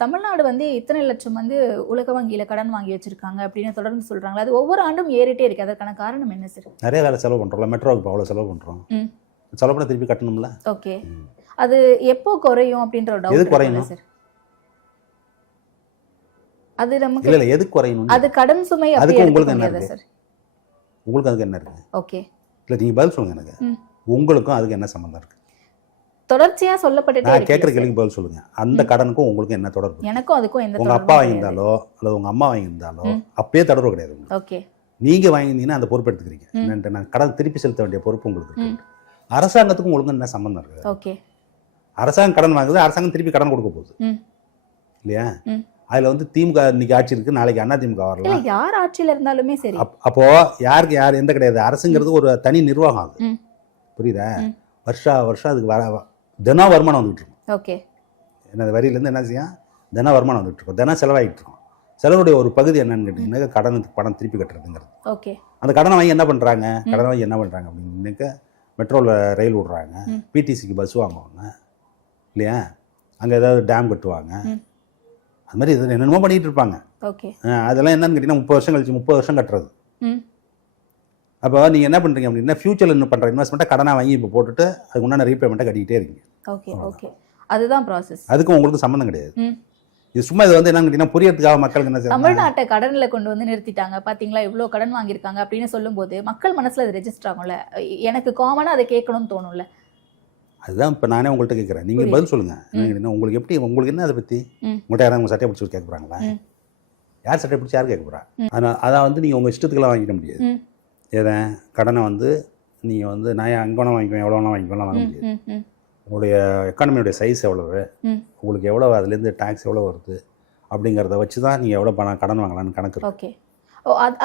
தமிழ்நாடு வந்து இத்தனை லட்சம் வந்து உலக வங்கியில கடன் வாங்கி வச்சிருக்காங்க அப்படின்னு தொடர்ந்து சொல்றாங்க. அது ஒவ்வொரு ஆண்டும் ஏறிட்டே இருக்கு. அதற்கான காரணம் என்ன சார்? நிறைய வேலை செலவு பண்றோம்ல, மெட்ரோவுக்கு அவ்வளவு செலவு பண்றோம். செலவு பண்ண திருப்பி கட்டணும்ல. ஓகே, அது எப்போ குறையும் அப்படின்ற ஒரு எது டவுட் குறையணும் சார்? அது நமக்கு இல்ல எது குறையணும்? அது கடன் சுமை அதுக்கு அப்படியே உங்களுக்கு என்ன எடுக்க இருக்கு? சார்? உங்களுக்கு அதுக்கு என்ன இருக்கு? ஓகே, இல்ல நீங்க பதில் சொல்லுங்க எனக்கு. உங்களுக்கும் அதுக்கு என்ன சம்பந்தம் இருக்கு? தொடர்ச்சியா சொல்லப்பட்டுட்டே நான் இருக்கு. கேட்குற கேள்விக்கு பதில் சொல்லுங்க. அந்த கடனுக்கும் உங்களுக்கு என்ன தொடர்பு? எனக்கும் அதுக்கும் எந்த உங்க அப்பா வாங்கியிருந்தாலோ அல்லது உங்க அம்மா வாங்கியிருந்தாலோ அப்பயே தொடர்பு கிடையாது உங்களுக்கு. ஓகே, நீங்க வாங்கியிருந்தீங்கன்னா அந்த பொறுப்பு எடுத்துக்கிறீங்க. என்னன்ட்டு நான் கடன் திருப்பி செலுத்த வேண்டிய பொறுப்பு உங்களுக்கு இருக்கு. அரசாங்கத்துக்கும் உங்களுக்கு என்ன சம்பந்தம் இருக்கு? ஓகே, அரசாங்கம் கடன் வாங்குது, அரசாங்கம் திருப்பி கடன் கொடுக்க போகுது இல்லையா? அதுல வந்து திமுக இன்னைக்கு ஆட்சி இருக்கு, நாளைக்கு அண்ணா திமுக இல்ல வரலாம். யார் ஆட்சியில இருந்தாலுமே சரி. அப்போ யாருக்கு யார் எந்த கிடையாது. அரசுங்கிறது ஒரு தனி நிர்வாகம். அது புரியுதா? வருஷம் அதுக்கு தினம் வருமானம் வந்துட்டு இருக்கும். ஓகே, என்ன வரியிலேருந்து என்ன செய்யும்? தினம் வருமானம் வந்துட்டு இருக்கும், தினம் செலவாகிட்டு இருக்கும். செலவுடைய ஒரு பகுதி என்னன்னு கேட்டீங்கன்னா கடனுக்கு பணம் திருப்பி கட்டுறதுங்கிறது. ஓகே, அந்த கடனை வாங்கி என்ன பண்றாங்க? கடனை வாங்கி என்ன பண்றாங்க அப்படின்னு மெட்ரோவில் ரயில் விடுறாங்க, பிடிசிக்கு பஸ் வாங்குவாங்க இல்லையா? அங்கே ஏதாவது டேம் கட்டுவாங்க, அது மாதிரி இது என்னென்னமோ பண்ணிட்டு இருப்பாங்க. ஓகே, அதெல்லாம் என்னன்னு கேட்டிங்கன்னா 30 வருஷம் கழிச்சு 30 வருஷம் கட்டுறது. அப்போ நீங்கள் என்ன பண்ணுறீங்க அப்படின்னா ஃபியூச்சரில் என்ன பண்ணுற இன்வெஸ்ட்மெண்ட்டை கடனாக வாங்கி இப்போ போட்டுட்டு அதுக்கு உண்டான ரீபேமெண்ட்டை கட்டிக்கிட்டே இருக்கீங்க. ஓகே, ஓகே, அதுதான் ப்ராசஸ். அதுக்கும் உங்களுக்கு சம்மந்தம் கிடையாது. இது சும்மா இது வந்து என்னன்னு கேட்டிங்கன்னா புரியறதுக்காக மக்களுக்கு என்ன செய்யணும்? தமிழ்நாட்டை கடனில் கொண்டு வந்து நிறுத்திட்டாங்க பாத்தீங்களா, இவ்வளோ கடன் வாங்கியிருக்காங்க அப்படின்னு சொல்லும்போது மக்கள் மனசுல அது ரெஜிஸ்டர் ஆகும்ல. எனக்கு காமனாக அதை கேட்கணும்னு தோணும்ல. அதுதான் இப்போ நானே உங்கள்கிட்ட கேட்குறேன், நீங்கள் பதில் சொல்லுங்கள். என்ன உங்களுக்கு எப்படி, உங்களுக்கு என்ன அதை பற்றி? உங்கள்கிட்ட யாராவது உங்கள் சட்டையை பிடிச்சி கேட்க போகிறாங்களா? யார் சட்டையை பிடிச்சி யார் கேட்க போகிறா? ஆனால் அதான் வந்து நீங்கள் உங்கள் இஷ்டத்துக்கெல்லாம் வாங்கிக்க முடியாது. எதை கடனை வந்து நீங்கள் வந்து நான் அங்கே வேணால் வாங்கிக்குவேன், எவ்வளோ வேணால் வாங்கிக்கலாம் வாங்க முடியாது. உங்களுடைய எக்கானமியோடைய சைஸ் எவ்வளவு, உங்களுக்கு எவ்வளோ அதுலேருந்து டேக்ஸ் எவ்வளோ வருது அப்படிங்கிறத வச்சு தான் நீங்கள் எவ்வளோ பணம் கடன் வாங்கலாம்னு கணக்கு இருக்கு. ஓகே,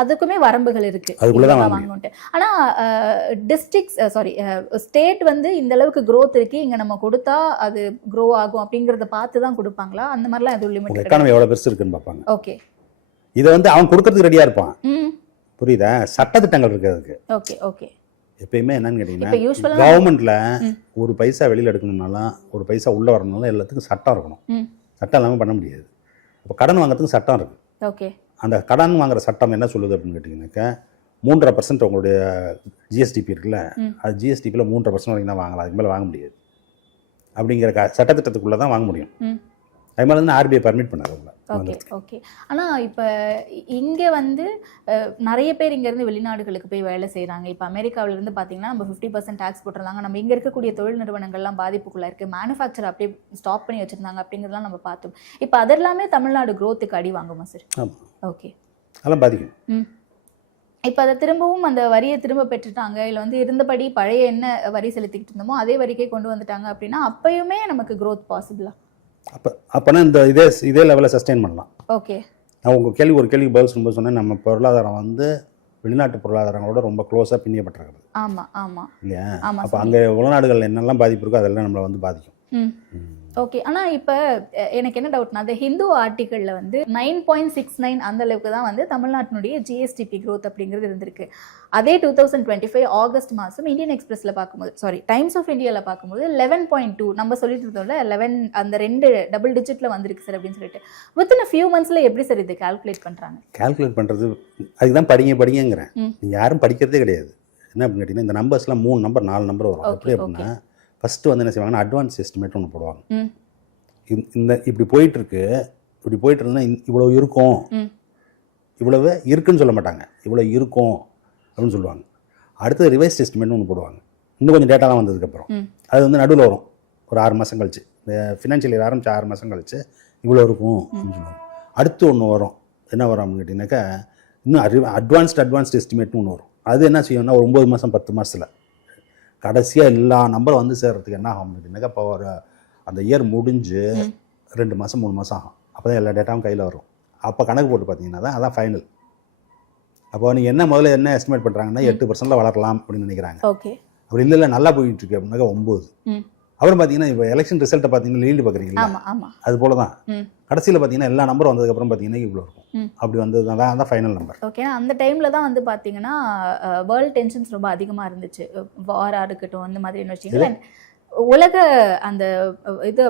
அதுக்குமே வரம்புகள் இருக்கு. அதுக்குள்ளதான் வாங்கணும். ஆனா டிஸ்ட்ரிக்ட் ஸ்டேட் வந்து இந்த அளவுக்கு growth இருக்கு, இங்க நம்ம கொடுத்தா அது grow ஆகும் அப்படிங்கறத பார்த்து தான் கொடுப்பாங்களா? அந்த மாதிரிலாம் எதுவும் லிமிட் உங்க எக்கானமி எவ்வளவு பெருசு இருக்குன்னு பார்ப்பாங்க. ஓகே, இதை வந்து அவன் கொடுக்கறதுக்கு ரெடியா இருப்பான். புரியுதா? சட்டத்திட்டங்கள் இருக்கு அதுக்கு. Okay, okay. எப்பயுமே என்னன்னு கேட்டீங்கன்னா கவர்மெண்ட்ல ஒரு பைசா வெளியில எடுக்கணும்னாலும் ஒரு பைசா உள்ள வரணும்னாலும் எல்லாத்துக்கும் சட்டம் இருக்கணும். சட்டம் இல்லாமல் பண்ண முடியாது. இப்போ கடன் வாங்குறதுக்கு சட்டம் இருக்கு. ஓகே, அந்த கடன் வாங்குற சட்டம் என்ன சொல்லுது அப்படின்னு கேட்டிங்கன்னாக்கா 3.5% உங்களுடைய ஜிஎஸ்டிபி இருக்குல்ல, அது ஜிஎஸ்டிபியில் 3.5% வரைக்கும் தான் வாங்கலாம், அதுக்கு மேலே வாங்க முடியாது அப்படிங்கிற சட்டத்திட்டத்துக்குள்ளே தான் வாங்க முடியும். அது மாதிரி வந்து ஆர்பிஐ பர்மிட் பண்ணாது. Okay, okay. ஆனால் இப்போ இங்கே வந்து நிறைய பேர் இங்கேருந்து வெளிநாடுகளுக்கு போய் வேலை செய்கிறாங்க. இப்போ அமெரிக்காவிலேருந்து பார்த்தீங்கன்னா நம்ம 50% டேக்ஸ் போட்டுருந்தாங்க. நம்ம இங்கே இருக்கக்கூடிய தொழில் நிறுவனங்கள்லாம் பாதிப்புக்குள்ளே இருக்குது. மேனுஃபேக்சர் அப்படியே ஸ்டாப் பண்ணி வச்சுருந்தாங்க அப்படிங்கிறதெல்லாம் நம்ம பார்த்தோம். இப்போ அதெல்லாமே தமிழ்நாடு growthக்கு அடி வாங்குமா சார்? ஓகே, அதெல்லாம் பாதிக்கும். இப்போ அதை திரும்பவும் அந்த வரியை திரும்ப பெற்றுட்டாங்க, இல்லை வந்து இருந்தபடி பழைய என்ன வரி செலுத்திக்கிட்டு இருந்தோமோ அதே வரிக்கே கொண்டு வந்துட்டாங்க அப்படின்னா அப்பயுமே நமக்கு growth பாசிபிளா? அப்போனா இந்த இதே லெவலில் சஸ்டெயின் பண்ணலாம். ஓகே, நான் உங்கள் ஒரு கேள்விக்கு பதில் சொல்லும்போது சொன்னேன், நம்ம பொருளாதாரம் வந்து வெளிநாட்டு பொருளாதாரங்களோட ரொம்ப க்ளோஸாக பின்னியப்பட்டிருக்கிறது. ஆமாம், ஆமாம் இல்லையா? அப்போ அங்கே உள்நாடுகள் என்னெல்லாம் பாதிப்பு இருக்கோ அதெல்லாம் நம்மளை வந்து பாதிக்கும். ஓகே. ஆனால் இப்போ எனக்கு என்ன டவுட்னா, அந்த ஹிந்து ஆர்டிக்கலில் வந்து 9.69 அந்த அளவுக்கு தான் வந்து தமிழ்நாட்டினுடைய ஜிஎஸ்டிபி growth அப்படிங்கிறது இருந்திருக்கு. அதே 2025 ஆகஸ்ட் மாதம் இந்தியன் எக்ஸ்பிரஸில் பார்க்கும்போது டைம்ஸ் ஆஃப் இந்தியாவில் பார்க்கும்போது 11.2 நம்ம சொல்லிட்டு இருந்தோம்ல 11 அந்த 2 டபுள் டிஜிட்டில் வந்திருக்கு சார் அப்படின்னு சொல்லிட்டு. வித்தின் ஃபியூ மந்த்ஸில் எப்படி சார் இது கால்குலேட் பண்ணுறாங்க? கால்குலேட் பண்ணுறது அதுக்கு தான் படிங்கிறேன். நீங்கள் யாரும் படிக்கிறதே கிடையாது. என்ன அப்படின்னு கேட்டிங்கன்னா இந்த நம்பர்ஸ்லாம் 3 நம்பர் 4 நம்பர் வரும். எப்படி அப்படின்னா ஃபஸ்ட்டு வந்து என்ன செய்வாங்கன்னா அட்வான்ஸ் எஸ்டிமேட் ஒன்று போடுவாங்க. இந்த இப்படி போயிட்டுருக்கு, இப்படி போயிட்டு இருந்தால் இவ்வளோ இருக்கும், இவ்வளவு இருக்குன்னு சொல்ல மாட்டாங்க, இவ்வளோ இருக்கும் அப்படின்னு சொல்லுவாங்க. அடுத்தது ரிவைஸ் எஸ்டிமேட்னு ஒன்று போடுவாங்க. இன்னும் கொஞ்சம் டேட்டாலாம் வந்ததுக்கப்புறம் அது வந்து நடுவில் வரும். ஒரு 6 மாதம் கழிச்சு, இந்த ஃபினான்ஷியல் இயர் ஆரம்பிச்சு 6 மாதம் கழிச்சு இவ்வளோ இருக்கும் அப்படின்னு சொல்லுவாங்க. அடுத்து ஒன்று வரும். என்ன வரும் அப்படின்னு கேட்டிங்கனாக்கா இன்னும் அட்வான்ஸ்டு எஸ்டிமேட்னு ஒன்று வரும். அது என்ன செய்யணும்னா ஒரு 9 மாதம் 10 மாதத்தில் கடைசியாக எல்லா நம்பரும் வந்து சேர்றதுக்கு என்ன ஆகும் அப்படின்னாக்கா இப்போ ஒரு அந்த இயர் முடிஞ்சு 2 மாதம் 3 மாதம் ஆகும். அப்போ தான் எல்லா டேட்டாவும் கையில் வரும். அப்போ கணக்கு போட்டு பார்த்தீங்கன்னா தான் அதான் ஃபைனல். அப்போ நீங்கள் முதல்ல என்ன எஸ்டிமேட் பண்ணுறாங்கன்னா 8% வளரலாம் அப்படின்னு நினைக்கிறாங்க. ஓகே, அப்படி இல்லை நல்லா போயிட்டு இருக்கு அப்படின்னாக்கா 9. அப்புறம் பார்த்தீங்கன்னா இப்போ எலெக்ஷன் ரிசல்ட்டை பார்த்தீங்கன்னா லீல்டு பார்க்குறீங்களா, அது போல தான் கடைசியில் பார்த்தீங்கன்னா எல்லா நம்பரும் வந்ததுக்கப்புறம் பார்த்தீங்கன்னா இவ்வளோ இருக்கும். அப்படி வந்தது தான் ஃபைனல் நம்பர். ஓகே, அந்த டைமில் தான் வந்து பார்த்தீங்கன்னா வேர்ல்டு டென்ஷன்ஸ் ரொம்ப அதிகமாக இருந்துச்சு. வாராக இருக்கட்டும், அந்த மாதிரி வச்சுங்களேன். உலக அந்த இது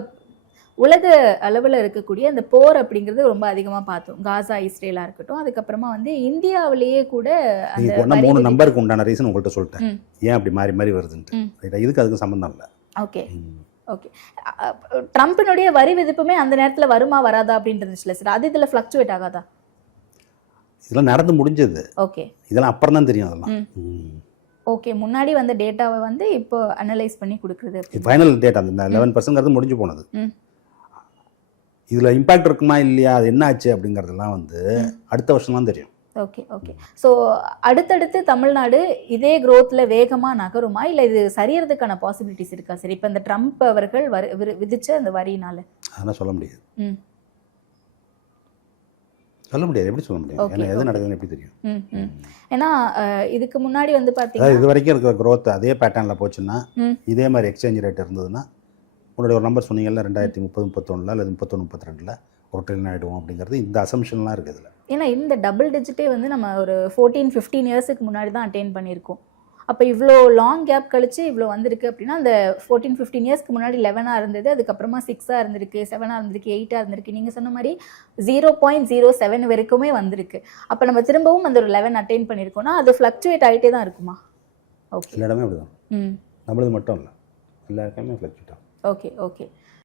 உலக அளவில் இருக்கக்கூடிய அந்த போர் அப்படிங்கிறது ரொம்ப அதிகமாக பார்த்தோம். காசா இஸ்ரேலாக இருக்கட்டும், அதுக்கப்புறமா வந்து இந்தியாவிலேயே கூட அந்த நீங்கள் கொண்ட வரி 3 விதிப்பு- நம்பருக்கு உண்டான ரீசன் உங்கள்கிட்ட சொல்லிட்டேன். ம். ஏன் அப்படி மாறி மாறி வருதுன்ட்டு. ம். ரைட்டா, இதுக்கு அதுக்கு சம்மந்தம் இல்லை. Okay okay. ட்ரம்ப்பினுடைய வரி விதிப்புமே அந்த நேரத்தில் வருமா வராதா அப்படின்ட்டு இருந்துச்சுல சார், அது இதில் ஃப்ளக்சுவேட் ஆகாதா? இதெல்லாம் நடந்து முடிஞ்சது. ஓகே இதெல்லாம் அப்புறம் தான் தெரியும் அதெல்லாம். ஓகே. முன்னாடி வந்த டேட்டாவை வந்து இப்போ அனலைஸ் பண்ணி கொடுக்குறது. ஃபைனல் டேட் அந்த 11% முடிஞ்சு போனது. ம். இதில் இம்பாக்ட் இருக்குமா இல்லையா, அது என்ன ஆச்சு அப்படிங்கிறதெல்லாம் வந்து அடுத்த வருஷம் தான் தெரியும். Okay okay. ஸோ அடுத்தடுத்து தமிழ்நாடு இதே growthல வேகமாக நகருமா, இல்லை இது சரியறதுக்கான பாசிபிலிட்டிஸ் இருக்கா சார் இப்போ இந்த ட்ரம்ப் அவர்கள் விதிச்ச அந்த வரியினால? அதெல்லாம் சொல்ல முடியாது. ம் சொல்ல முடியாது. எப்படி சொல்ல முடியும்? Okay, ஏன்னா எது okay. நடக்குதுன்னு எப்படி தெரியும்? ம் ம். ஏன்னா இதுக்கு முன்னாடி வந்து அதாவது பார்த்தீங்கன்னா இது வரைக்கும் இருக்கிற growth அதே பேட்டர்னில் போச்சுன்னா, ம். இதே மாதிரி எக்ஸ்சேஞ்ச் ரேட் இருந்ததுன்னா, உங்களுடைய ஒரு நம்பர் சொன்னீங்கல்ல 2030, 31 அல்லது 31, 32 ஒரு ட்ரில்லியன் ஆகிடுவோம் அப்படிங்கிறது இந்த அசம்ஷன்லாம் இருக்குது இதில். ஏன்னா இந்த டபுள் டிஜிட்டே வந்து நம்ம ஒரு 14-15 இயர்ஸுக்கு முன்னாடி தான் அட்டைன் பண்ணியிருக்கோம். அப்போ இவ்வளோ லாங் கேப் கழிச்சு இவ்வளோ வந்திருக்கு அப்படின்னா, அந்த 14-15 இயர்ஸ்க்கு முன்னாடி 11 இருந்தது, அதுக்கப்புறமா 6 இருந்திருக்கு, 7 இருந்திருக்கு, 8 இருந்திருக்கு, நீங்கள் சொன்ன மாதிரி 0.07 வரைக்குமே வந்திருக்கு. அப்போ நம்ம திரும்பவும் அந்த ஒரு 11 அட்டைன் பண்ணியிருக்கோம்னா அது ஃப்ளக்சுவேட் ஆகிட்டே தான் இருக்குமா? ஓகே. எல்லா இடமே அப்படி தான். ம் நம்மளது மட்டும் இல்லை, எல்லா இடமே ஃப்ளக்சுவேட் ஆகும். Okay okay.